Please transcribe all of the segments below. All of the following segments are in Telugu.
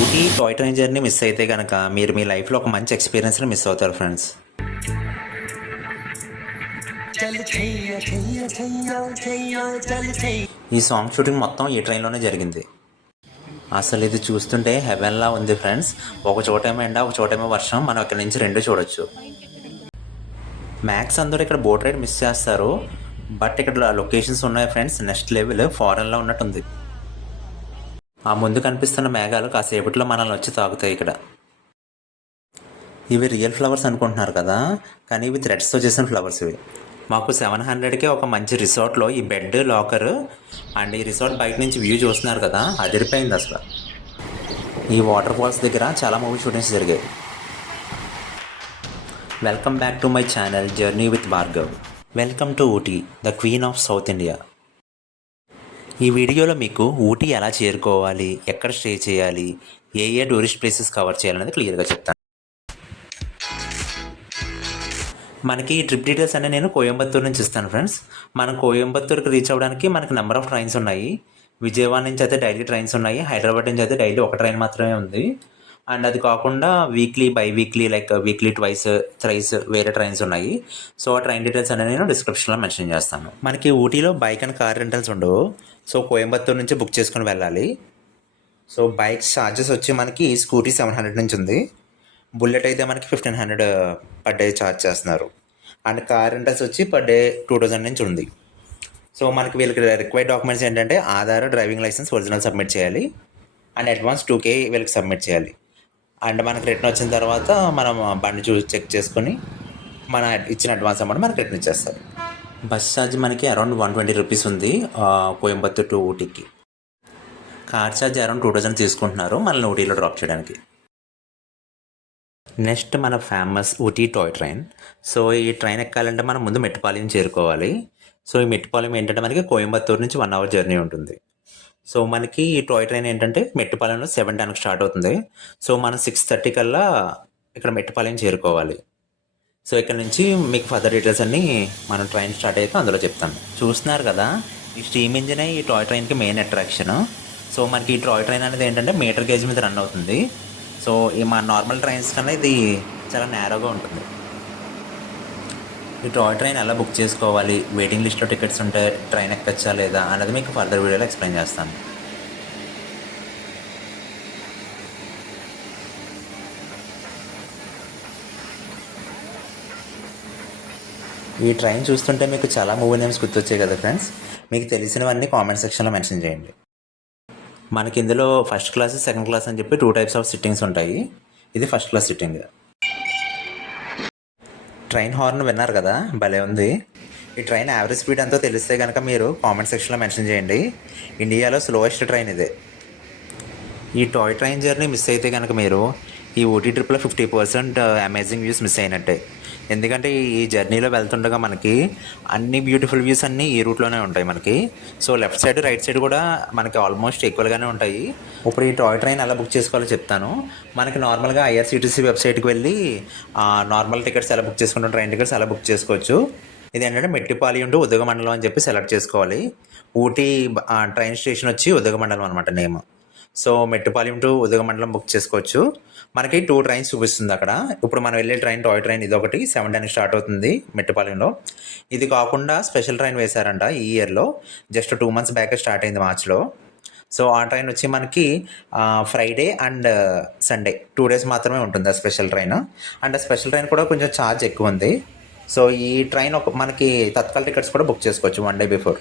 Ooty toy train journey miss అయితే కనుక మీరు మీ లైఫ్లో ఒక మంచి ఎక్స్పీరియన్స్ని మిస్ అవుతారు ఫ్రెండ్స్. ఈ సాంగ్ షూటింగ్ మొత్తం ఈ ట్రైన్లోనే జరిగింది. అసలు ఇది చూస్తుంటే హెవెన్లా ఉంది ఫ్రెండ్స్. ఒక చోటేమో ఎండ, ఒక చోటేమో వర్షం. మనం ఇక్కడ నుంచి రెండు చూడొచ్చు. మ్యాక్స్ అందరూ ఇక్కడ బోట్ రైడ్ మిస్ చేస్తారు. బట్ ఇక్కడ లొకేషన్స్ ఉన్నాయి ఫ్రెండ్స్. నెక్స్ట్ లెవెల్ ఫారెన్లో ఉన్నట్టుంది. ఆ ముందు కనిపిస్తున్న మేఘాలు కాసేపట్లో మనల్ని వచ్చి తాగుతాయి ఇక్కడ. ఇవి రియల్ ఫ్లవర్స్ అనుకుంటున్నారు కదా, కానీ ఇవి థ్రెడ్స్తో చేసిన ఫ్లవర్స్ ఇవి. మాకు 700కే ఒక మంచి రిసార్ట్లో ఈ బెడ్, లాకర్ అండ్ ఈ రిసార్ట్ బయట నుంచి వ్యూ చూస్తున్నారు కదా, అదిరిపోయింది అసలు. ఈ వాటర్ ఫాల్స్ దగ్గర చాలా మూవీ షూటింగ్స్ జరిగాయి. Welcome back to my channel journey with Bhargav. Welcome to Ooty, the queen of south India. ఈ వీడియోలో మీకు ఊటీ ఎలా చేరుకోవాలి, ఎక్కడ స్టే చేయాలి, ఏ టూరిస్ట్ ప్లేసెస్ కవర్ చేయాలనేది క్లియర్గా చెప్తాను. మనకి ఈ ట్రిప్ డీటెయిల్స్ అన్నీ నేను కోయంబత్తూరు నుంచి ఇస్తాను ఫ్రెండ్స్. మనం కోయంబత్తూరుకి రీచ్ అవ్వడానికి మనకి నెంబర్ ఆఫ్ ట్రైన్స్ ఉన్నాయి. విజయవాడ నుంచి అయితే డైలీ ట్రైన్స్ ఉన్నాయి. హైదరాబాద్ నుంచి అయితే డైలీ ఒక ట్రైన్ మాత్రమే ఉంది. అండ్ అది కాకుండా weekly, by weekly, like weekly twice, thrice వేరే ట్రైన్స్ ఉన్నాయి. సో ఆ ట్రైన్ డీటెయిల్స్ అనేది నేను డిస్క్రిప్షన్లో మెన్షన్ చేస్తాను. మనకి ఊటీలో బైక్ అండ్ కార్ రెంటల్స్ ఉండవు. సో కోయంబత్తూరు నుంచి బుక్ చేసుకుని వెళ్ళాలి. సో బైక్ ఛార్జెస్ వచ్చి మనకి స్కూటీ 700 నుంచి ఉంది. బుల్లెట్ అయితే మనకి 1500 పర్ డే ఛార్జ్ చేస్తున్నారు. అండ్ కార్ రెంటల్స్ వచ్చి పర్ డే 2000 నుంచి ఉంది. సో మనకి వీళ్ళకి రిక్వైర్డ్ డాక్యుమెంట్స్ ఏంటంటే Aadhaar, driving licence original submit చేయాలి. అండ్ అడ్వాన్స్ 2K వీళ్ళకి సబ్మిట్ చేయాలి. అండ్ మనకి రిటర్న్ వచ్చిన తర్వాత మనం బండి చూసి చెక్ చేసుకొని మన ఇచ్చిన అడ్వాన్స్ అమౌంట్ మనకి రిటర్న్ ఇచ్చేస్తారు. బస్ ఛార్జ్ మనకి అరౌండ్ 120 రూపీస్ ఉంది కోయంబత్తూర్ టు ఊటీకి. కార్ ఛార్జ్ అరౌండ్ 2000 తీసుకుంటున్నారు మనల్ని ఊటీలో డ్రాప్ చేయడానికి. నెక్స్ట్ మన famous Ooty toy train. So ఈ ట్రైన్ ఎక్కాలంటే మనం ముందు మెట్టుపాలెం చేరుకోవాలి. సో ఈ మెట్టుపాలెం ఏంటంటే మనకి కోయంబత్తూరు నుంచి 1 అవర్ జర్నీ ఉంటుంది. సో మనకి ఈ టాయ్ ట్రైన్ ఏంటంటే మెట్టుపాలెంలో 7:10 స్టార్ట్ అవుతుంది. సో మనం 6:30 కల్లా ఇక్కడ మెట్టుపాలెం చేరుకోవాలి. సో ఇక్కడ నుంచి మీకు ఫర్దర్ డీటెయిల్స్ అన్నీ మనం ట్రైన్ స్టార్ట్ అయితే అందులో చెప్తాను. చూస్తున్నారు కదా, ఈ స్టీమ్ ఇంజిన్ ఈ టాయ్ ట్రైన్కి మెయిన్ అట్రాక్షన్. సో మనకి ఈ టాయ్ ట్రైన్ అనేది ఏంటంటే మీటర్ గేజ్ మీద రన్ అవుతుంది. సో ఈ మా నార్మల్ ట్రైన్స్ కన్నా ఇది చాలా నేరోగా ఉంటుంది. ఈ టాయ్ ట్రైన్ ఎలా బుక్ చేసుకోవాలి, వెయిటింగ్ లిస్ట్లో టికెట్స్ ఉంటే ట్రైన్ ఎక్కచ్చా లేదా అనేది మీకు ఫర్దర్ వీడియోలో ఎక్స్ప్లెయిన్ చేస్తాను. ఈ ట్రైన్ చూస్తుంటే మీకు చాలా మూవీ నేమ్స్ గుర్తొచ్చాయి కదా ఫ్రెండ్స్. మీకు తెలిసినవన్నీ కామెంట్ సెక్షన్లో మెన్షన్ చేయండి. మనకి ఇందులో ఫస్ట్ క్లాస్, సెకండ్ క్లాస్ అని చెప్పి 2 టైప్స్ ఆఫ్ సిట్టింగ్స్ ఉంటాయి. ఇది first class sitting. Train horn విన్నారు కదా, భలే ఉంది. ఈ ట్రైన్ యావరేజ్ స్పీడ్ ఎంతో తెలిస్తే కనుక మీరు కామెంట్ సెక్షన్లో మెన్షన్ చేయండి. ఇండియాలో స్లోయెస్ట్ ట్రైన్ ఇదే. ఈ టాయ్ ట్రైన్ జర్నీ మిస్ అయితే కనుక మీరు ఈ ఊటీ ట్రిప్లో 50% అమేజింగ్ వ్యూస్ మిస్ అయినట్టే. ఎందుకంటే ఈ జర్నీలో వెళ్తుండగా మనకి అన్ని బ్యూటిఫుల్ వ్యూస్ అన్నీ ఈ రూట్లోనే ఉంటాయి మనకి. So left side, right side కూడా మనకి ఆల్మోస్ట్ ఈక్వల్గానే ఉంటాయి. ఇప్పుడు ఈ టాయ్ ట్రైన్ ఎలా బుక్ చేసుకోవాలో చెప్తాను. మనకి నార్మల్గా ఐఆర్సీటీసీ వెబ్సైట్కి వెళ్ళి నార్మల్ టికెట్స్ ఎలా బుక్ చేసుకుంటాం, ట్రైన్ టికెట్స్ ఎలా బుక్ చేసుకోవచ్చు. ఇది ఏంటంటే మెట్టిపాలెం టు ఉదగమండలం అని చెప్పి సెలెక్ట్ చేసుకోవాలి. ఊటీ ట్రైన్ స్టేషన్ వచ్చి ఉదగమండలం అనమాట name. So Mettupalayam to Udhagamandalam book చేసుకోవచ్చు. మనకి 2 ట్రైన్స్ చూపిస్తుంది అక్కడ. ఇప్పుడు మనం వెళ్ళే ట్రైన్ టాయ్ ట్రైన్ ఇది ఒకటి 7:10 స్టార్ట్ అవుతుంది మెట్టుపాలెంలో. ఇది కాకుండా స్పెషల్ ట్రైన్ వేశారంట ఈ ఇయర్లో. జస్ట్ 2 months బ్యాక్ స్టార్ట్ అయింది మార్చ్లో. సో ఆ ట్రైన్ వచ్చి మనకి ఫ్రైడే అండ్ సండే 2 days మాత్రమే ఉంటుంది ఆ స్పెషల్ ట్రైన్. అండ్ ఆ స్పెషల్ ట్రైన్ కూడా కొంచెం ఛార్జ్ ఎక్కువ ఉంది. సో ఈ ట్రైన్ మనకి తత్కాల్ టికెట్స్ కూడా బుక్ చేసుకోవచ్చు 1 day బిఫోర్.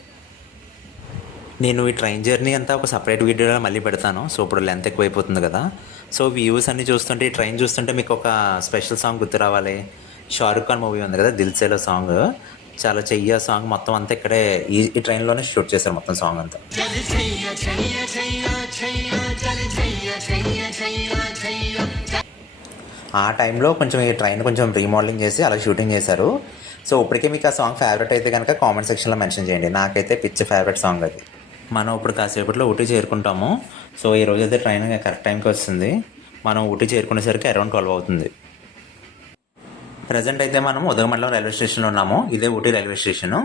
నేను ఈ ట్రైన్ జర్నీ అంతా ఒక సపరేట్ వీడియోలో మళ్ళీ పెడతాను. సో ఇప్పుడు లెంత్ ఎక్కువైపోతుంది కదా. సో వ్యూస్ అన్నీ చూస్తుంటే, ఈ ట్రైన్ చూస్తుంటే మీకు ఒక స్పెషల్ సాంగ్ గుర్తు రావాలి. షారుఖ్ ఖాన్ మూవీ ఉంది కదా, దిల్ సేలో సాంగ్. చాలా చెయ్య సాంగ్ మొత్తం అంతా ఇక్కడే ఈ ట్రైన్లోనే షూట్ చేశారు మొత్తం సాంగ్ అంతా. ఆ టైంలో కొంచెం ఈ ట్రైన్ కొంచెం రీమోడలింగ్ చేసి అలా షూటింగ్ చేశారు. సో ఇప్పటికే మీకు ఆ సాంగ్ ఫేవరెట్ అయితే కనుక కామెంట్ సెక్షన్లో మెన్షన్ చేయండి. నాకైతే పిచ్చి ఫేవరెట్ సాంగ్ అది. మనం ఇప్పుడు కాసేపట్లో ఊటీ చేరుకుంటాము. సో ఈ రోజు అయితే ట్రైన్ కరెక్ట్ టైంకి వస్తుంది. మనం ఊటీ చేరుకునేసరికి అరౌండ్ 12 అవుతుంది. ప్రజెంట్ అయితే మనం ఉదగమండలం రైల్వే స్టేషన్లో ఉన్నాము. ఇదే ఊటీ రైల్వే స్టేషను.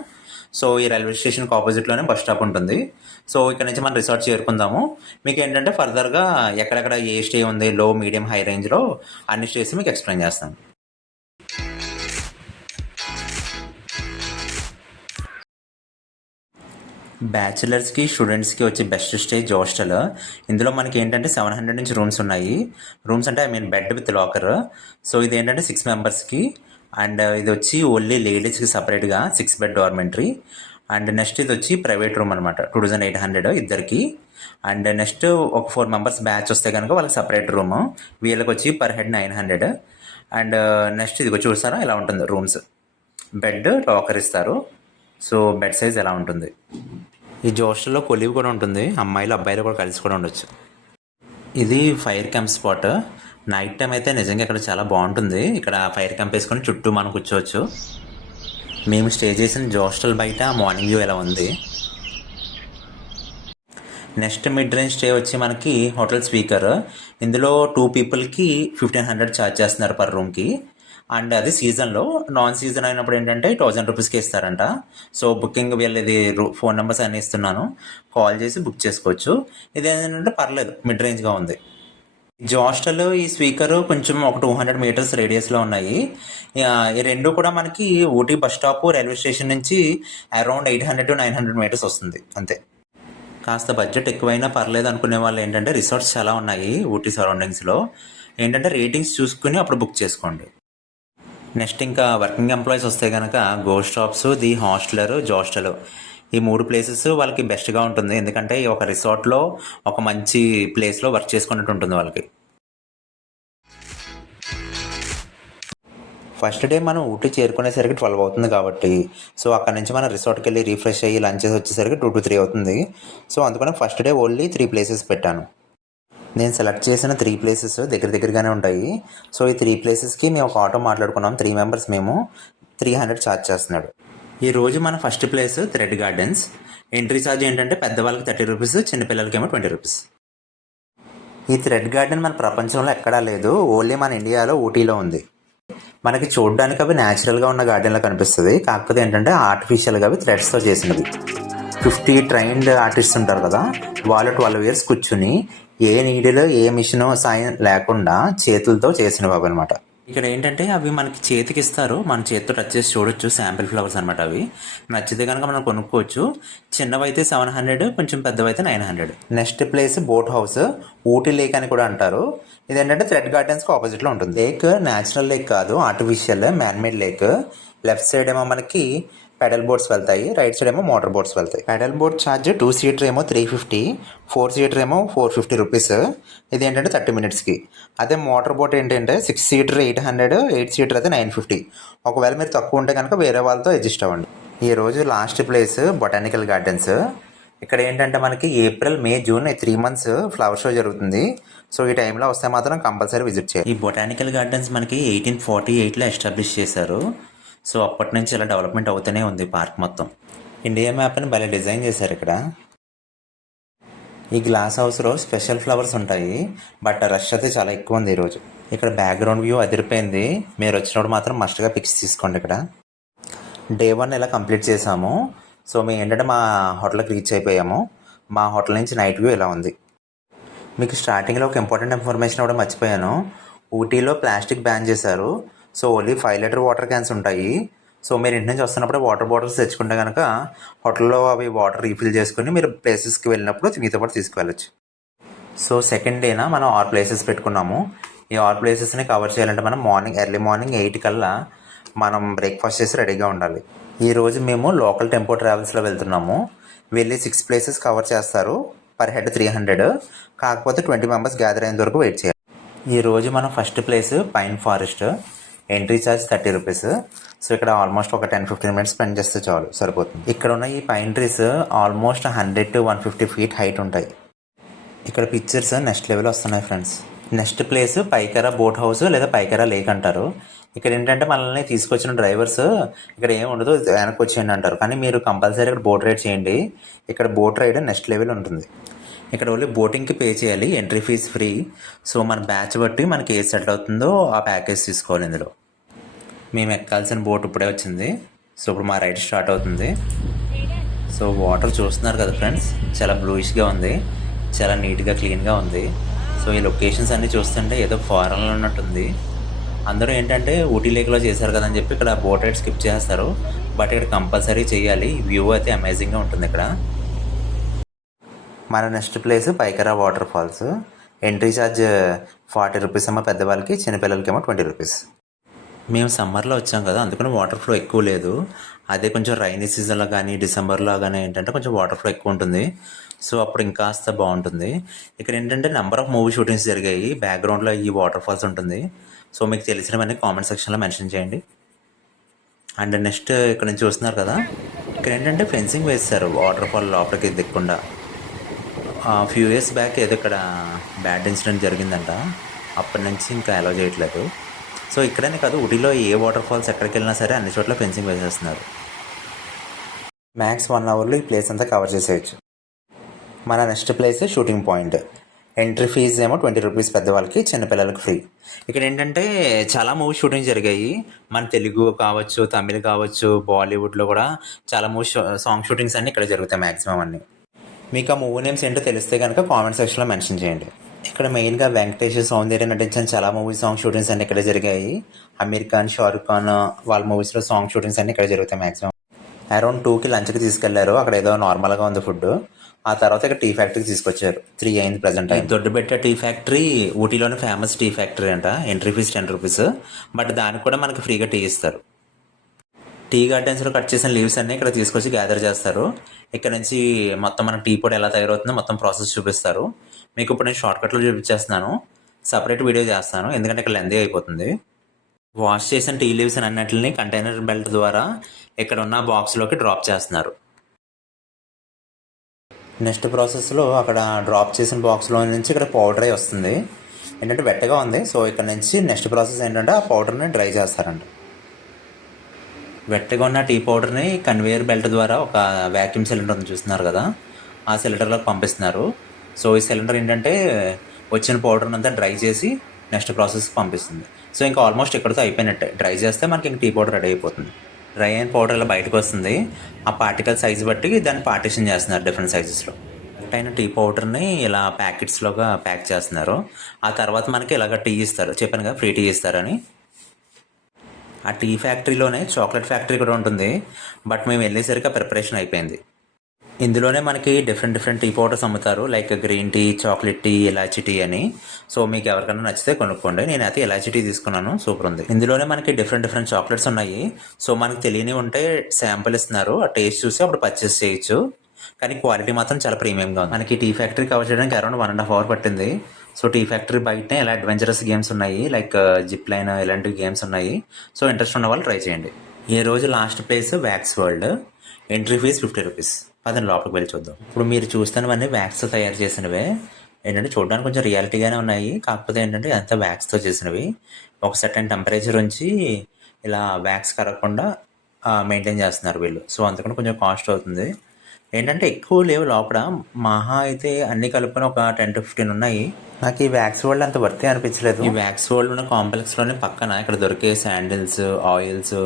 సో ఈ రైల్వే స్టేషన్కి ఆపోజిట్లోనే బస్ స్టాప్ ఉంటుంది. సో ఇక్కడ నుంచి మనం రిసార్ట్ చేరుకుందాము. మీకు ఏంటంటే ఫర్దర్గా ఎక్కడెక్కడ ఏ స్టే ఉంది, లో, మీడియం, హై రేంజ్లో అన్ని స్టేస్ మీకు ఎక్స్ప్లెయిన్ చేస్తాను. బ్యాచిలర్స్కి, స్టూడెంట్స్కి వచ్చి బెస్ట్ స్టేజ్ హాస్టల్. ఇందులో మనకి ఏంటంటే 700 నుంచి రూమ్స్ ఉన్నాయి. రూమ్స్ అంటే బెడ్ విత్ లాకర్. సో ఇది ఏంటంటే 6 మెంబర్స్కి. అండ్ ఇది వచ్చి ఓన్లీ లేడీస్కి సపరేట్గా 6 బెడ్ డార్మెంటరీ. అండ్ నెక్స్ట్ ఇది వచ్చి ప్రైవేట్ రూమ్ అనమాట, 2800 ఇద్దరికి. అండ్ నెక్స్ట్ ఒక 4 మెంబర్స్ బ్యాచ్ వస్తే కనుక వాళ్ళకి సపరేట్ రూమ్, వీళ్ళకి వచ్చి పర్ హెడ్ 900. అండ్ నెక్స్ట్ ఇది చూసారా ఇలా ఉంటుంది రూమ్స్, బెడ్, లాకర్ ఇస్తారు. సో బెడ్ సైజ్ ఎలా ఉంటుంది. ఈ హాస్టల్లో కొలివ్ కూడా ఉంటుంది, అమ్మాయిలు అబ్బాయిలు కూడా కలిసి కూడా ఉండొచ్చు. ఇది fire camp spot. Night time అయితే నిజంగా ఇక్కడ చాలా బాగుంటుంది. ఇక్కడ ఫైర్ క్యాంప్ వేసుకొని చుట్టూ మనం కూర్చోవచ్చు. మేము స్టే చేసిన హాస్టల్ బయట మార్నింగ్ వ్యూ ఎలా ఉంది. నెక్స్ట్ మిడ్ రేంజ్ స్టే వచ్చి మనకి హోటల్ స్పీకర్. ఇందులో 2 పీపుల్కి 1500 ఛార్జ్ చేస్తున్నారు పర్ రూమ్కి. అండ్ అది సీజన్లో, నాన్ సీజన్ అయినప్పుడు ఏంటంటే 1000 రూపీస్కి ఇస్తారంట. సో బుకింగ్ వీళ్ళది ఫోన్ నెంబర్స్ అన్నీ ఇస్తున్నాను, కాల్ చేసి బుక్ చేసుకోవచ్చు. ఇది ఏంటంటే పర్లేదు, మిడ్ రేంజ్గా ఉంది. ఈ హాస్టల్, ఈ స్పీకర్ కొంచెం ఒక 200 మీటర్స్ రేడియస్లో ఉన్నాయి. ఈ రెండు కూడా మనకి Ooty bus stop, railway station నుంచి అరౌండ్ 800 to 900 మీటర్స్ వస్తుంది అంతే. కాస్త బడ్జెట్ ఎక్కువైనా పర్లేదు అనుకునే వాళ్ళు ఏంటంటే రిసార్ట్స్ చాలా ఉన్నాయి ఊటీ సరౌండింగ్స్లో. ఏంటంటే రేటింగ్స్ చూసుకుని అప్పుడు బుక్ చేసుకోండి. నెక్స్ట్ ఇంకా వర్కింగ్ ఎంప్లాయీస్ వస్తే కనుక గోస్ట్ స్టాప్స్, ది హాస్టలర్, జాస్టల్, ఈ 3 ప్లేసెస్ వాళ్ళకి బెస్ట్గా ఉంటుంది. ఎందుకంటే ఒక రిసార్ట్లో ఒక మంచి ప్లేస్లో వర్క్ చేసుకున్నట్టు ఉంటుంది వాళ్ళకి. ఫస్ట్ డే మనం ఊటీ చేరుకునేసరికి 12 అవుతుంది కాబట్టి, సో అక్కడ నుంచి మనం రిసార్ట్కి వెళ్ళి రీఫ్రెష్ అయ్యి లంచ్ చేసి వచ్చేసరికి 2 to 3 అవుతుంది. సో అందుకని ఫస్ట్ డే ఓన్లీ 3 ప్లేసెస్ పెట్టాను. నేను సెలెక్ట్ చేసిన 3 ప్లేసెస్ దగ్గరగానే ఉంటాయి. సో ఈ 3 ప్లేసెస్కి మేము ఒక ఆటో మాట్లాడుకున్నాం, 3 మెంబర్స్ మేము. 300 ఛార్జ్ చేస్తున్నాడు. ఈరోజు మన first place thread gardens. Entry charge ఏంటంటే పెద్దవాళ్ళకి 30 రూపీస్, చిన్నపిల్లలకేమో 20 రూపీస్. ఈ థ్రెడ్ గార్డెన్ మన ప్రపంచంలో ఎక్కడా లేదు, ఓన్లీ మన ఇండియాలో ఊటీలో ఉంది. మనకి చూడడానికి అవి న్యాచురల్గా ఉన్న గార్డెన్లో కనిపిస్తుంది, కాకపోతే ఏంటంటే ఆర్టిఫిషియల్గా అవి థ్రెడ్స్తో చేసినవి. 50 ట్రైన్డ్ ఆర్టిస్ట్ ఉంటారు కదా, వాళ్ళు 12 years కూర్చుని ఏ నీడిలో ఏ మిషన్ సాయం లేకుండా చేతులతో చేసినవి అనమాట. ఇక్కడ ఏంటంటే అవి మనకి చేతికి ఇస్తారు, మన చేతితో టచ్ చేసి చూడొచ్చు. శాంపిల్ ఫ్లవర్స్ అనమాట అవి. నచ్చితే కనుక మనం కొనుక్కోవచ్చు. చిన్నవైతే 700, కొంచెం పెద్దవైతే 900. Next place boat house, Ooty lake అని కూడా అంటారు. ఇదేంటంటే థ్రెడ్ గార్డెన్స్కి ఆపోజిట్లో ఉంటుంది. లేక్ న్యాచురల్ లేక్ కాదు, artificial man-made lake. Left side ఏమో మనకి పెడల్ బోట్స్ వెళ్తాయి, రైట్ సైడ్ ఏమో మోటార్ బోట్స్ వెళ్తాయి. పెడల్ బోట్ ఛార్జ్ 2 seater ఏమో 350, 4 seater ఏమో 450 రూపీస్. ఇది ఏంటంటే 30 minutesకి. అదే మోటార్ బోట్ ఏంటంటే 6 seater 800, 8 seater అయితే 950. ఒకవేళ మీరు తక్కువ ఉంటే కనుక వేరే వాళ్ళతో అడ్జస్ట్ అవ్వండి. ఈరోజు లాస్ట్ ప్లేస్ బొటానికల్ గార్డెన్స్. ఇక్కడ ఏంటంటే మనకి ఏప్రిల్, మే, జూన్ 3 months ఫ్లవర్ షో జరుగుతుంది. సో ఈ టైంలో వస్తే మాత్రం కంపల్సరీ విజిట్ చేయాలి. ఈ బొటానికల్ గార్డెన్స్ మనకి 1848లో ఎస్టాబ్లిష్ చేశారు. సో అప్పటి నుంచి ఇలా డెవలప్మెంట్ అవుతూనే ఉంది పార్క్ మొత్తం. ఇండియా మ్యాప్ని భలే డిజైన్ చేశారు ఇక్కడ. ఈ గ్లాస్ హౌస్లో స్పెషల్ ఫ్లవర్స్ ఉంటాయి, బట్ రష్ అయితే చాలా ఎక్కువ ఉంది ఈరోజు. ఇక్కడ బ్యాక్గ్రౌండ్ వ్యూ అదిరిపోయింది. మీరు వచ్చినప్పుడు మాత్రం మస్ట్గా పిక్స్ తీసుకోండి. ఇక్కడ డే 1 ఇలా కంప్లీట్ చేసాము. సో మేము ఏంటంటే మా హోటల్కి రీచ్ అయిపోయాము. మా హోటల్ నుంచి నైట్ వ్యూ ఇలా ఉంది. మీకు స్టార్టింగ్లో ఒక ఇంపార్టెంట్ ఇన్ఫర్మేషన్ కూడా మర్చిపోయాను. ఊటీలో ప్లాస్టిక్ బ్యాన్ చేశారు. So only 5 liter water cans ఉంటాయి. సో మీరు ఇంటి నుంచి వస్తున్నప్పుడు వాటర్ బాటిల్స్ తెచ్చుకుంటే కనుక హోటల్లో అవి వాటర్ రీఫిల్ చేసుకుని మీరు ప్లేసెస్కి వెళ్ళినప్పుడు మీతో పాటు తీసుకువెళ్ళచ్చు. సో సెకండ్ డేన మనం 6 places పెట్టుకున్నాము. ఈ 6 placesని కవర్ చేయాలంటే మనం ఎర్లీ మార్నింగ్ 8 కల్లా మనం బ్రేక్ఫాస్ట్ చేసి రెడీగా ఉండాలి. ఈరోజు మేము లోకల్ టెంపో ట్రావెల్స్లో వెళ్తున్నాము. వెళ్ళి 6 places కవర్ చేస్తారు, పర్ హెడ్ 300. కాకపోతే 20 members గ్యాదర్ అయిన వరకు వెయిట్ చేయాలి. ఈరోజు మనం first place pine forest. Entry charge 30 rupees. So ఇక్కడ ఆల్మోస్ట్ ఒక 10-15 minutes స్పెండ్ చేస్తే చాలు, సరిపోతుంది. ఇక్కడ ఉన్న ఈ pine trees almost 100 to 150 feet height ఉంటాయి. ఇక్కడ పిక్చర్స్ నెక్స్ట్ లెవెల్ వస్తున్నాయి friends. Next place Pykara boat house లేదా పైకరా లేక్ అంటారు. ఇక్కడ ఏంటంటే మనల్ని తీసుకొచ్చిన డ్రైవర్స్ ఇక్కడ ఏమి ఉండదు, వెనక్కి వచ్చేయండి అంటారు. కానీ మీరు కంపల్సరీ ఇక్కడ బోట్ రైడ్ చేయండి. ఇక్కడ బోట్ రైడ్ నెక్స్ట్ లెవెల్ ఉంటుంది. ఇక్కడ ఓన్లీ బోటింగ్కి పే చేయాలి, ఎంట్రీ ఫీజ్ ఫ్రీ. సో మన బ్యాచ్ బట్టి మనకి ఏది సెట్ అవుతుందో ఆ ప్యాకేజ్ తీసుకోవాలి. ఇందులో మేము ఎక్కాల్సిన బోట్ ఇప్పుడే వచ్చింది. సో ఇప్పుడు మా రైడ్ స్టార్ట్ అవుతుంది. సో వాటర్ చూస్తున్నారు కదా ఫ్రెండ్స్, చాలా బ్లూయిష్గా ఉంది, చాలా నీట్గా క్లీన్గా ఉంది. సో ఈ లొకేషన్స్ అన్నీ చూస్తుంటే ఏదో ఫారెన్లో ఉన్నట్టుంది. అందరూ ఏంటంటే ఊటీ లేక్లో చేశారు కదా అని చెప్పి ఇక్కడ బోట్ రైడ్ స్కిప్ చేస్తారు, బట్ ఇక్కడ కంపల్సరీ చేయాలి. వ్యూ అయితే అమేజింగ్గా ఉంటుంది ఇక్కడ. మన next place Pykara water falls. Entry charge 40 rupees అమ్మ పెద్దవాళ్ళకి, చిన్నపిల్లలకి ఏమో 20 రూపీస్. మేము సమ్మర్లో వచ్చాం కదా, అందుకని వాటర్ ఫ్లో ఎక్కువ లేదు. అదే కొంచెం రైనీ సీజన్లో కానీ డిసెంబర్లో కానీ ఏంటంటే కొంచెం వాటర్ ఫ్లో ఎక్కువ ఉంటుంది. సో అప్పుడు ఇంకాస్త బాగుంటుంది. ఇక్కడ ఏంటంటే నెంబర్ ఆఫ్ మూవీ షూటింగ్స్ జరిగాయి. బ్యాక్గ్రౌండ్లో ఈ వాటర్ ఫాల్స్ ఉంటుంది. సో మీకు తెలిసినవన్నీ కామెంట్ సెక్షన్లో మెన్షన్ చేయండి. అండ్ నెక్స్ట్ ఇక్కడ నుంచి చూస్తున్నారు కదా, ఇక్కడ ఏంటంటే ఫెన్సింగ్ వేస్తారు వాటర్ ఫాల్ లోపలికి దిక్కుండా. ఫ్యూ ఇయర్స్ బ్యాక్ ఏదో ఇక్కడ బ్యాడ్ ఇన్సిడెంట్ జరిగిందంట, అప్పటి నుంచి ఇంకా అలౌ చేయట్లేదు. సో ఇక్కడనే కాదు, ఊటీలో ఏ వాటర్ ఫాల్స్ ఎక్కడికి వెళ్ళినా సరే అన్ని చోట్ల ఫెన్సింగ్ వేసేస్తున్నారు. మ్యాక్స్ 1 అవర్లో ఈ ప్లేస్ అంతా కవర్ చేసేయచ్చు. మన next place shooting point. Entry fee ఏమో 20 రూపీస్ పెద్దవాళ్ళకి, చిన్నపిల్లలకి ఫ్రీ. ఇక్కడ ఏంటంటే చాలా మూవీ షూటింగ్ జరిగాయి. మన తెలుగు కావచ్చు, తమిళ్ కావచ్చు, బాలీవుడ్లో కూడా చాలా మూవీ సాంగ్ షూటింగ్స్ అన్నీ ఇక్కడ జరుగుతాయి మ్యాక్సిమం అన్నీ. మీకు ఆ మూవీ నేమ్స్ ఏంటో తెలిస్తే కనుక కామెంట్ సెక్షన్లో మెన్షన్ చేయండి. ఇక్కడ మెయిన్గా వెంకటేష్, సౌందర్య నటించిన చాలా మూవీ సాంగ్ షూటింగ్స్ అన్నీ ఇక్కడ జరిగాయి. అమీర్ ఖాన్, షారుఖ్ ఖాన్ వాళ్ళ మూవీస్లో సాంగ్ షూటింగ్స్ అన్నీ ఇక్కడ జరుగుతాయి మ్యాక్సిమం. అరౌండ్ 2కి లంచ్కి తీసుకెళ్లారు. అక్కడ ఏదో నార్మల్గా ఉంది ఫుడ్. ఆ తర్వాత ఇక్కడ టీ ఫ్యాక్టరీకి తీసుకొచ్చారు. 3 అయింది ప్రజెంట్. దొడ్డుబెట్ట టీ ఫ్యాక్టరీ ఊటీలోనే ఫేమస్ టీ ఫ్యాక్టరీ అంట. ఎంట్రీ ఫీజ్ 10 రూపీస్, బట్ దానికి కూడా మనకి ఫ్రీగా టీ ఇస్తారు. టీ గార్డెన్స్లో కట్ చేసిన లీవ్స్ అన్నీ ఇక్కడ తీసుకొచ్చి గ్యాదర్ చేస్తారు. ఇక్కడ నుంచి మొత్తం మన టీ పొడి ఎలా తయారవుతుందో మొత్తం ప్రాసెస్ చూపిస్తారు. మీకు ఇప్పుడు నేను షార్ట్కట్లో చూపించేస్తున్నాను, సపరేట్ వీడియో చేస్తాను ఎందుకంటే ఇక్కడ లెందీ అయిపోతుంది. వాష్ చేసిన టీ లీవ్స్ అన్నిటిని కంటైనర్ బెల్ట్ ద్వారా ఇక్కడ ఉన్న బాక్స్లోకి డ్రాప్ చేస్తున్నారు. నెక్స్ట్ ప్రాసెస్లో అక్కడ డ్రాప్ చేసిన బాక్స్లో నుంచి ఇక్కడ పౌడర్ అయి వస్తుంది. ఏంటంటే వెట్టగా ఉంది. సో ఇక్కడ నుంచి నెక్స్ట్ ప్రాసెస్ ఏంటంటే ఆ పౌడర్ని డ్రై చేస్తారంట. వెట్టగా ఉన్న టీ పౌడర్ని కన్వేయర్ బెల్ట్ ద్వారా ఒక వ్యాక్యూమ్ సిలిండర్ చూస్తున్నారు కదా, ఆ సిలిండర్లోకి పంపిస్తున్నారు. సో ఈ సిలిండర్ ఏంటంటే వచ్చిన పౌడర్ని అంతా డ్రై చేసి నెక్స్ట్ ప్రాసెస్కి పంపిస్తుంది. సో ఇంకా ఆల్మోస్ట్ ఇక్కడితో అయిపోయినట్టే. డ్రై చేస్తే మనకి ఇంక టీ పౌడర్ రెడీ అయిపోతుంది. డ్రై అయిన పౌడర్ ఇలా బయటకు వస్తుంది. ఆ పార్టికల్ సైజు బట్టి దాన్ని పార్టిషన్ చేస్తున్నారు డిఫరెంట్ సైజెస్లో. అయిన టీ పౌడర్ని ఇలా ప్యాకెట్స్లోగా ప్యాక్ చేస్తున్నారు. ఆ తర్వాత మనకి ఇలాగ టీ ఇస్తారు. చెప్పాను కదా ఫ్రీ టీ ఇస్తారని. ఆ టీ ఫ్యాక్టరీలోనే చాక్లెట్ ఫ్యాక్టరీ కూడా ఉంటుంది, బట్ మేము వెళ్ళేసరికి ఆ ప్రిపరేషన్ అయిపోయింది. ఇందులోనే మనకి డిఫరెంట్ టీ పౌడర్స్ అమ్ముతారు, like green tea, chocolate tea, ఇలాచి టీ అని. సో మీకు ఎవరికైనా నచ్చితే కొనుక్కోండి. నేను అయితే ఇలాచి టీ తీసుకున్నాను, సూపర్ ఉంది. ఇందులోనే మనకి డిఫరెంట్ చాక్లెట్స్ ఉన్నాయి. సో మనకు తెలియని ఉంటే శాంపుల్ ఇస్తున్నారు, ఆ టేస్ట్ చూసి అప్పుడు పర్చేస్ చేయొచ్చు. కానీ క్వాలిటీ మాత్రం చాలా ప్రీమియంగా ఉంది. మనకి టీ ఫ్యాక్టరీ కవర్ చేయడానికి అరౌండ్ 1.5 అవర్ పట్టింది. సో టీ ఫ్యాక్టరీ బయటనే ఇలా అడ్వెంచరస్ గేమ్స్ ఉన్నాయి, లైక్ జిప్ లైన్ ఇలాంటి గేమ్స్ ఉన్నాయి. సో ఇంట్రెస్ట్ ఉన్న వాళ్ళు ట్రై చేయండి. ఈ రోజు last place wax world. Entry fee 50 rupees. అదని లోపలికి వెళ్ళి చూద్దాం. ఇప్పుడు మీరు చూస్తున్నవన్నీ వ్యాక్స్తో తయారు చేసినవే. ఏంటంటే చూడడానికి కొంచెం రియాలిటీగానే ఉన్నాయి, కాకపోతే ఏంటంటే అంతా వ్యాక్స్తో చేసినవి. ఒక సర్టెన్ టెంపరేచర్ ఉంచి ఇలా వ్యాక్స్ కరగకుండా మెయింటైన్ చేస్తున్నారు వీళ్ళు. సో అందుకని కొంచెం కాస్ట్ అవుతుంది. ఏంటంటే ఎక్కువ లేవు లోపల, మహా అయితే అన్ని కలుపుకొని ఒక 10 to 15 ఉన్నాయి. నాకు ఈ వ్యాక్స్ వరల్డ్ అంత వర్తే అనిపించలేదు. ఈ వ్యాక్స్ వరల్డ్ ఉన్న కాంప్లెక్స్లోనే పక్కన ఇక్కడ దొరికే శాండిల్స్, ఆయిల్స్,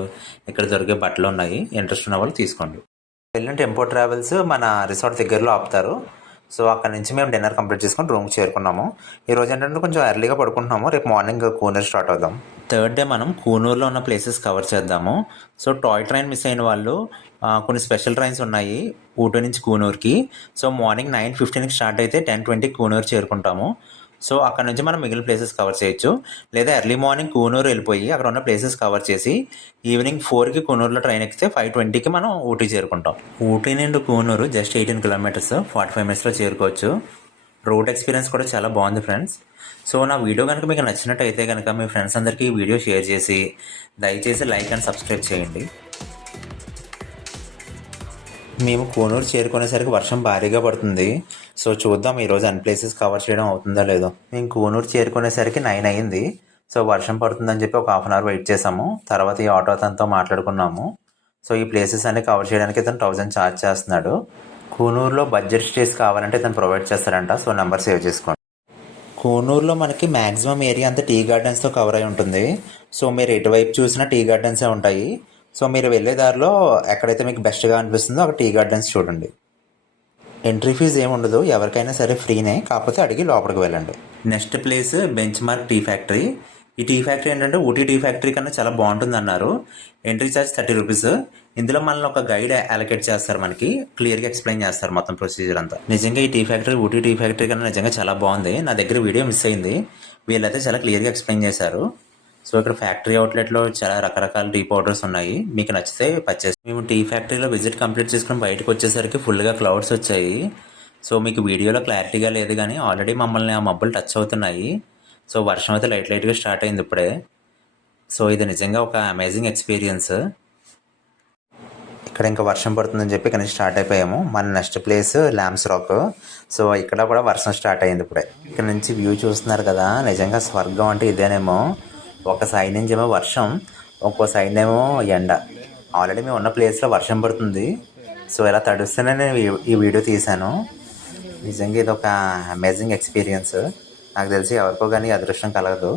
ఇక్కడ దొరికే బట్టలు ఉన్నాయి. ఇంట్రెస్ట్ ఉన్న వాళ్ళు తీసుకోండి. వెళ్ళిన టెంపో ట్రావెల్స్ మన రిసార్ట్ దగ్గరలో ఆపుతారు. సో అక్కడ నుంచి మేము డిన్నర్ కంప్లీట్ చేసుకొని రూమ్కి చేరుకున్నాము. ఈరోజు ఏంటంటే కొంచెం ఎర్లీగా పడుకుంటున్నాము. రేపు మార్నింగ్ కూనూరు స్టార్ట్ అవుదాం. థర్డ్ డే మనం కూనూరులో ఉన్న ప్లేసెస్ కవర్ చేద్దాము. సో టాయ్ ట్రైన్ మిస్ అయిన వాళ్ళు కొన్ని స్పెషల్ ట్రైన్స్ ఉన్నాయి ఊటీ నుంచి కూనూరుకి. సో మార్నింగ్ 9:15కి స్టార్ట్ అయితే 10:20కి కూనూరు చేరుకుంటాము. సో అక్కడ నుంచి మనం మిగిలిన ప్లేసెస్ కవర్ చేయొచ్చు. లేదా ఎర్లీ మార్నింగ్ కూనూరు వెళ్ళిపోయి అక్కడ ఉన్న ప్లేసెస్ కవర్ చేసి ఈవినింగ్ 4కి కూనూరులో ట్రైన్ ఎక్కితే 5:20కి మనం ఊటీ చేరుకుంటాం. ఊటీ నుండి కూనూరు జస్ట్ 18 కిలోమీటర్స్, 45 మినిట్స్లో చేరుకోవచ్చు. రోడ్ ఎక్స్పీరియన్స్ కూడా చాలా బాగుంది ఫ్రెండ్స్. సో నా వీడియో కనుక మీకు నచ్చినట్టయితే కనుక మీ ఫ్రెండ్స్ అందరికీ ఈ వీడియో షేర్ చేసి దయచేసి లైక్ అండ్ సబ్స్క్రైబ్ చేయండి. మేము కూనూరు చేరుకునేసరికి వర్షం భారీగా పడుతుంది. సో చూద్దాం ఈరోజు అన్ని ప్లేసెస్ కవర్ చేయడం అవుతుందో లేదో. మేము కూనూరు చేరుకునేసరికి 9 అయింది. సో వర్షం పడుతుందని చెప్పి ఒక 1/2 అవర్ వెయిట్ చేసాము. తర్వాత ఈ ఆటో అతనితో మాట్లాడుకున్నాము. సో ఈ ప్లేసెస్ అన్ని కవర్ చేయడానికి ఇతను 1000 ఛార్జ్ చేస్తున్నాడు. కూనూరులో బడ్జెట్ స్టేస్ కావాలంటే ఇతను ప్రొవైడ్ చేస్తారంట. సో నెంబర్ సేవ్ చేసుకోండి. కూనూరులో మనకి మ్యాక్సిమం ఏరియా అంతా టీ గార్డెన్స్తో కవర్ అయి ఉంటుంది. సో మీరు ఎటువైపు చూసినా టీ గార్డెన్సే ఉంటాయి. సో మీరు వెళ్ళే దారిలో ఎక్కడైతే మీకు బెస్ట్గా అనిపిస్తుందో అక్కడ టీ గార్డెన్స్ చూడండి. ఎంట్రీ ఫీజు ఏమి ఉండదు, ఎవరికైనా సరే ఫ్రీనే, కాకపోతే అడిగి లోపలికి వెళ్ళండి. Next place benchmark tea factory. ఈ టీ ఫ్యాక్టరీ ఏంటంటే ఊటీ టీ ఫ్యాక్టరీ కన్నా చాలా బాగుంటుంది అన్నారు. Entry charge 30 rupees. ఇందులో మనల్ని ఒక గైడ్ అలొకేట్ చేస్తారు, మనకి క్లియర్గా ఎక్స్ప్లెయిన్ చేస్తారు మొత్తం ప్రొసీజర్ అంతా. నిజంగా ఈ tea factory Ooty tea factory కన్నా నిజంగా చాలా బాగుంది. నా దగ్గర వీడియో మిస్ అయింది, వీళ్ళైతే చాలా క్లియర్గా ఎక్స్ప్లెయిన్ చేశారు. సో ఇక్కడ ఫ్యాక్టరీ అవుట్లెట్లో చాలా రకరకాల టీ పౌడర్స్ ఉన్నాయి, మీకు నచ్చితే పర్చేస్. మేము టీ ఫ్యాక్టరీలో విజిట్ కంప్లీట్ చేసుకుని బయటకు వచ్చేసరికి ఫుల్గా క్లౌడ్స్ వచ్చాయి. సో మీకు వీడియోలో క్లారిటీగా లేదు కానీ ఆల్రెడీ మమ్మల్ని ఆ మబ్బులు టచ్ అవుతున్నాయి. సో వర్షం అయితే లైట్గా స్టార్ట్ అయింది ఇప్పుడే. సో ఇది నిజంగా ఒక అమేజింగ్ ఎక్స్పీరియన్స్. ఇక్కడ ఇంకా వర్షం పడుతుందని చెప్పి ఇక్కడ నుంచి స్టార్ట్ అయిపోయాము. మన next place lamps rock. So ఇక్కడ కూడా వర్షం స్టార్ట్ అయింది ఇప్పుడే. ఇక్కడ నుంచి వ్యూ చూస్తున్నారు కదా, నిజంగా స్వర్గం అంటే ఇదేనేమో. ఒక సైడ్ నుంచి ఏమో వర్షం, ఇంకో సైడ్ ఏమో ఎండ. ఆల్రెడీ మేము ఉన్న ప్లేస్లో వర్షం పడుతుంది. సో ఇలా తడుస్తూనే నేను ఈ వీడియో తీశాను. నిజంగా ఇది ఒక అమేజింగ్ ఎక్స్పీరియన్స్. నాకు తెలిసి ఎవరికో కానీ అదృష్టం కలగదు.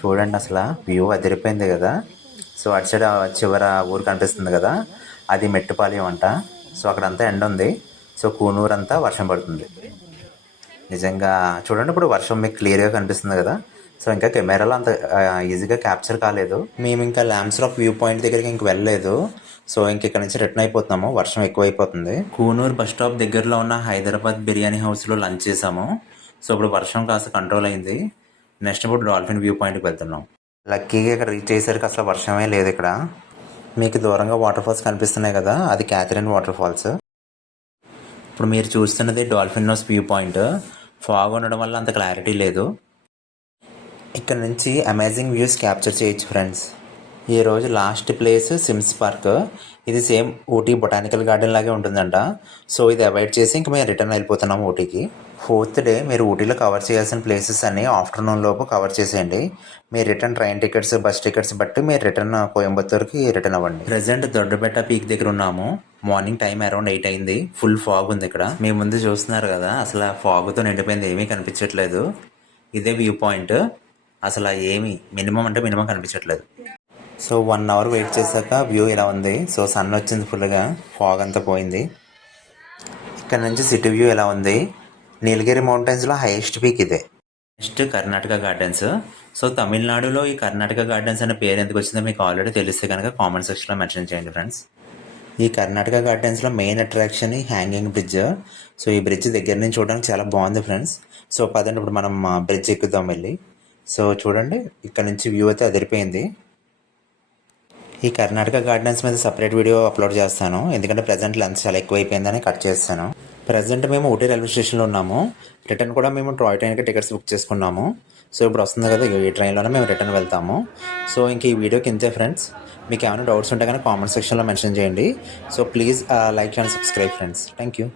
చూడండి అసలు వ్యూ అదిరిపోయింది కదా. సో అటు సైడ్ చివర ఊరు కనిపిస్తుంది కదా, అది మెట్టుపాలెం అంట. సో అక్కడంతా ఎండ ఉంది. సో కూనూరు అంతా వర్షం పడుతుంది. నిజంగా చూడండి, ఇప్పుడు వర్షం మీకు క్లియర్గా కనిపిస్తుంది కదా. సో ఇంకా కెమెరాలో అంత ఈజీగా క్యాప్చర్ కాలేదు. మేము ఇంకా ల్యాంప్స్ రాక్ వ్యూ పాయింట్ దగ్గరికి ఇంక వెళ్ళలేదు. సో ఇంక ఇక్కడ నుంచి రిటర్న్ అయిపోతున్నాము, వర్షం ఎక్కువైపోతుంది. కూనూరు బస్ స్టాప్ దగ్గరలో ఉన్న హైదరాబాద్ బిర్యానీ హౌస్లో లంచ్ చేసాము. సో ఇప్పుడు వర్షం కాస్త కంట్రోల్ అయింది. నెక్స్ట్ ఇప్పుడు డాల్ఫిన్ వ్యూ పాయింట్కి వెళ్తున్నాం. లక్కీగా ఇక్కడ రీచ్ అయ్యేసరికి అసలు వర్షమే లేదు. ఇక్కడ మీకు దూరంగా వాటర్ ఫాల్స్ కనిపిస్తున్నాయి కదా, అది క్యాథరిన్ వాటర్ ఫాల్స్. ఇప్పుడు మీరు చూస్తున్నది dolphin nose view point. Fog ఉండడం వల్ల అంత క్లారిటీ లేదు. ఇక్కడ నుంచి అమేజింగ్ వ్యూస్ క్యాప్చర్ చేయొచ్చు ఫ్రెండ్స్. ఈరోజు లాస్ట్ ప్లేస్ సిమ్స్ పార్క్. ఇది సేమ్ ఊటీ బొటానికల్ గార్డెన్ లాగే ఉంటుందంట. సో ఇది అవాయిడ్ చేసి ఇంక మేము రిటర్న్ వెళ్ళిపోతున్నాము ఊటీకి. 4th డే మీరు ఊటీలో కవర్ చేయాల్సిన ప్లేసెస్ అన్ని ఆఫ్టర్నూన్ లోపు కవర్ చేసేయండి. మీ return train tickets, bus tickets బట్టి మీరు రిటర్న్ కోయంబత్తూర్కి రిటర్న్ అవ్వండి. ప్రజెంట్ దొడ్డబెట్ట పీక్ దగ్గర ఉన్నాము. మార్నింగ్ టైం అరౌండ్ 8 అయింది. ఫుల్ ఫాగ్ ఉంది ఇక్కడ. మీ ముందు చూస్తున్నారు కదా, అసలు ఫాగ్తో నిండిపోయింది, ఏమీ కనిపించట్లేదు. ఇదే వ్యూ పాయింట్. అసలు ఏమీ మినిమం అంటే మినిమం కనిపించట్లేదు. సో 1 అవర్ వెయిట్ చేశాక వ్యూ ఇలా ఉంది. సో సన్ వచ్చింది, ఫుల్గా ఫాగ్ అంతా పోయింది. ఇక్కడ నుంచి సిటీ వ్యూ ఎలా ఉంది. నీలగిరి మౌంటైన్స్లో హైయెస్ట్ పీక్ ఇదే. Next Karnataka gardens. సో తమిళనాడులో ఈ కర్ణాటక గార్డెన్స్ అనే పేరు ఎందుకు వచ్చిందో మీకు ఆల్రెడీ తెలిస్తే కనుక కామెంట్ సెక్షన్లో మెన్షన్ చేయండి ఫ్రెండ్స్. ఈ కర్ణాటక గార్డెన్స్లో మెయిన్ అట్రాక్షన్ ఈ హ్యాంగింగ్ బ్రిడ్జ్. సో ఈ బ్రిడ్జ్ దగ్గర నుంచి చూడడానికి చాలా బాగుంది ఫ్రెండ్స్. సో పదండి ఇప్పుడు మనం బ్రిడ్జ్ ఎక్కుదాం వెళ్ళి. సో చూడండి, ఇక్కడ నుంచి వ్యూ అయితే అదిరిపోయింది. ఈ కర్ణాటక గార్డెన్స్ మీద సపరేట్ వీడియో అప్లోడ్ చేస్తాను, ఎందుకంటే ప్రజెంట్ లెంత్ చాలా ఎక్కువైపోయిందని కట్ చేస్తాను. ప్రజెంట్ మేము ఊటీ రైల్వే స్టేషన్లో ఉన్నాము. రిటర్న్ కూడా మేము టాయ్ ట్రైన్కి టికెట్స్ బుక్ చేసుకున్నాము. సో ఇప్పుడు వస్తుంది కదా, ఈ ట్రైన్లోనే మేము రిటర్న్ వెళ్తాము. సో ఇంక ఈ వీడియోకి ఇంతే ఫ్రెండ్స్. మీకు ఏమైనా డౌట్స్ ఉంటే కానీ కామెంట్ సెక్షన్లో మెన్షన్ చేయండి. So please like and subscribe friends. Thank you.